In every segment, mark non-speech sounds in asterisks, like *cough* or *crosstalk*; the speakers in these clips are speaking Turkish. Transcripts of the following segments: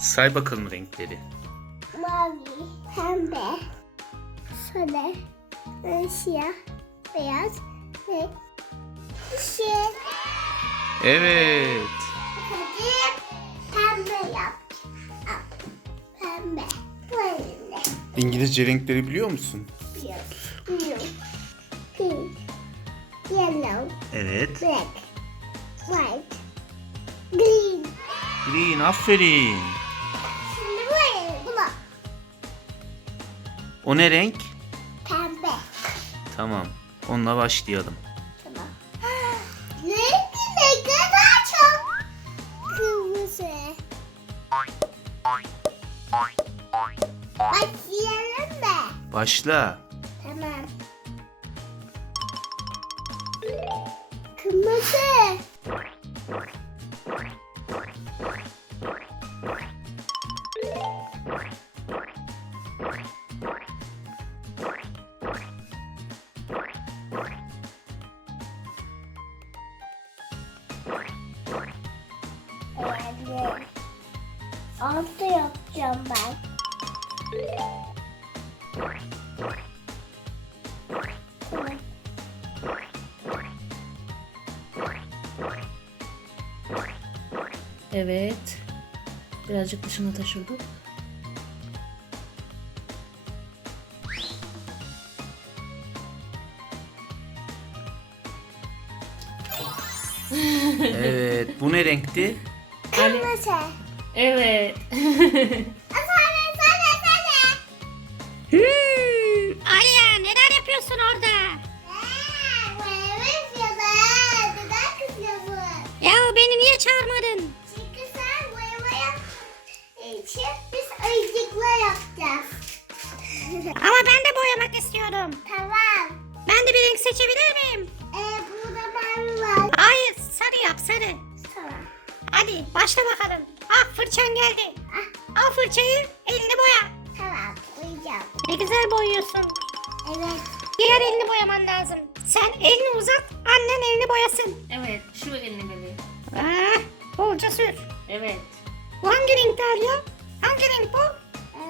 Say bakalım renkleri. Mavi, pembe, sarı, e, siyah, beyaz ve yeşil. Evet. Hadi pembe yap. Pembe. Böyle. İngilizce renkleri biliyor musun? Biliyorum. Biliyorum. Pink, yellow, Evet. black, Green aferin. Şimdi böyle buna. O ne renk? Pembe. Tamam. Onunla başlayalım. Tamam. Ne? Ne kadar çok kırmızı. Başlayalım mı? Başla. Tamam. Kırmızı. Altı yapacağım ben. Evet. Birazcık dışına taşırdık. Evet. Bu ne renkti? Kırmızı. Evet. *laughs* Sana sana. Hmm, Aliya neler yapıyorsun orada? Neden kızıyorsun? Ya beni niye çağırmadın? Çünkü sen boyama yap için biz ayıcıkla yapacağız. *laughs* Ama ben de boyamak istiyorum. tamam. Ben de bir renk seçebilir miyim? Ee, burada mavi var. Hayır sarı yap sarı. Tamam. Hadi başla bakalım. Ah fırçan geldi. Ah, Al fırçayı elini boya. tamam. Uyuyacağım. Ne güzel boyuyorsun. Evet. Diğer elini boyaman lazım. Sen elini uzat annen elini boyasın. evet. Şu elini beni. Ah, bolca sür. Evet. Bu hangi renk Aliya? Hangi renk bu? Ee,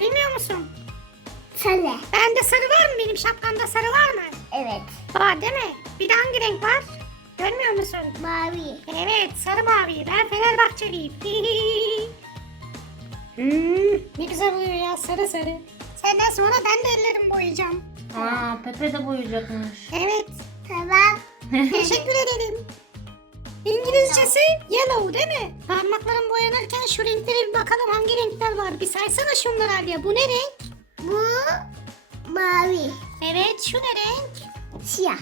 Bilmiyor musun? söyle. Bende sarı var mı? Benim şapkamda sarı var mı? Evet. Var değil mi? Bir de hangi renk var? Görmüyor musun? Mavi. Evet sarı mavi. Ben Fenerbahçeliyim. *laughs* hmm, ne güzel uyuyor ya sarı sarı. Senden sonra ben de ellerimi boyayacağım. Aa Pepe de boyayacakmış. Evet. Tamam. *laughs* Teşekkür ederim. İngilizcesi yellow değil mi? Parmaklarım boyanırken şu renklere bir bakalım hangi renkler var. Bir saysana şunları Aliye. Bu ne renk? Bu mavi. Evet şu ne renk? Siyah.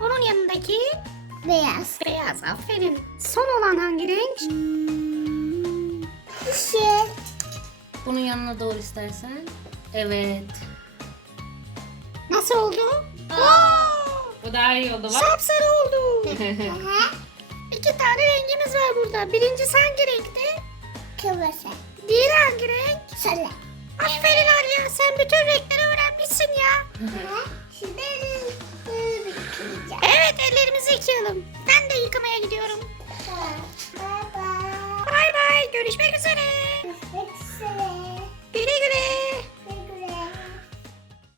Onun yanındaki Beyaz. beyaz. Aferin. Son olan hangi renk? Hmm, Yeşil. Bunun yanına doğru istersen. Evet. Nasıl oldu? Aa. Bu daha iyi oldu bak. Sapsarı oldu. *laughs* Aha. İki tane rengimiz var burada. Birincisi hangi renkti? Kırmızı. Diğeri hangi renk? Sarı. Aferin Arya. Sen bütün renkleri öğrenmişsin ya. Aha. *laughs* yıkamayalım. Ben de yıkamaya gidiyorum. Bye bye. Bye bye. Görüşmek üzere. Görüşmek üzere.